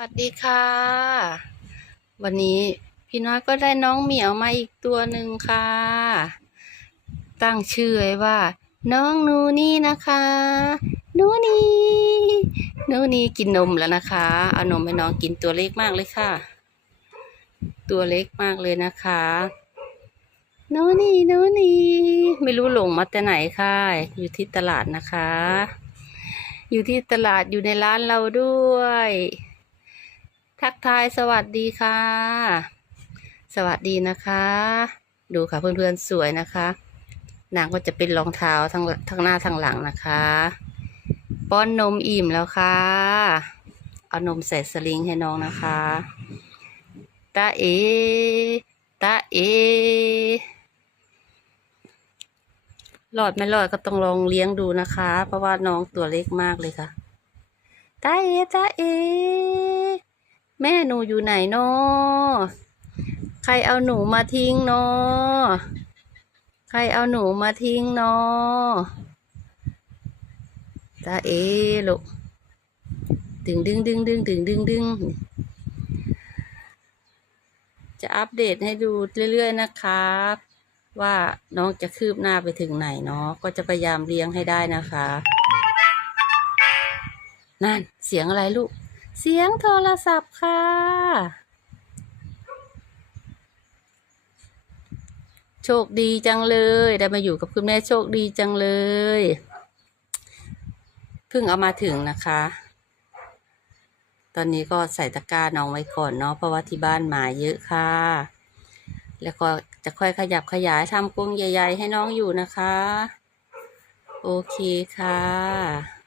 สวัสดีค่ะ วันนี้พี่น้อยก็ได้น้องเหมียวมาอีกตัวหนึ่งค่ะ ตั้งชื่อไว้ว่า น้องนูนี่นะคะนูนี่นูนี่กินนมแล้วนะคะ เอานมให้น้องกินตัวเล็กมากเลยค่ะ ตัวเล็กมากเลยนะคะนูนี่นูนี่ไม่รู้หลงมาแต่ไหนค่ะ อยู่ที่ตลาดนะคะ อยู่ที่ตลาดอยู่ในร้านเราด้วย ทักทายสวัสดีค่ะ สวัสดีนะคะ ดูค่ะเพื่อนๆสวยนะคะนางก็จะเป็นรองเท้าทั้งทั้งหน้าทั้งหลังนะคะ ป้อนนมอิ่มแล้วค่ะ เอานมใส่สลิงให้น้องนะคะตาเอตาเอหลอดไม่หลอดก็ต้องลองเลี้ยงดูนะคะ เพราะว่าน้องตัวเล็กมากเลยค่ะตาเอตาเอ แม่หนูอยู่ไหนนาะใครเอาหนูมาทิ้งนาะใครเอาหนูมาทิ้งนาะตาเอลูกดึงดึงดึงดึงดึงดึงดึงจะอัปเดตให้ดูเรื่อยๆนะครับ ว่าน้องจะคืบหน้าไปถึงไหนเนาะก็จะพยายามเลี้ยงให้ได้นะคะ นั่นเสียงอะไรลูก เสียงโทรศัพท์ค่ะ โชคดีจังเลย ได้มาอยู่กับคุณแม่โชคดีจังเลย เพิ่งเอามาถึงนะคะ ตอนนี้ก็ใส่ตะกร้าน้องไว้ก่อนเนาะเพราะว่าที่บ้านหมาเยอะค่ะ แล้วก็จะค่อยขยับขยายทำกรงใหญ่ ๆ ให้น้องอยู่นะคะ โอเคค่ะ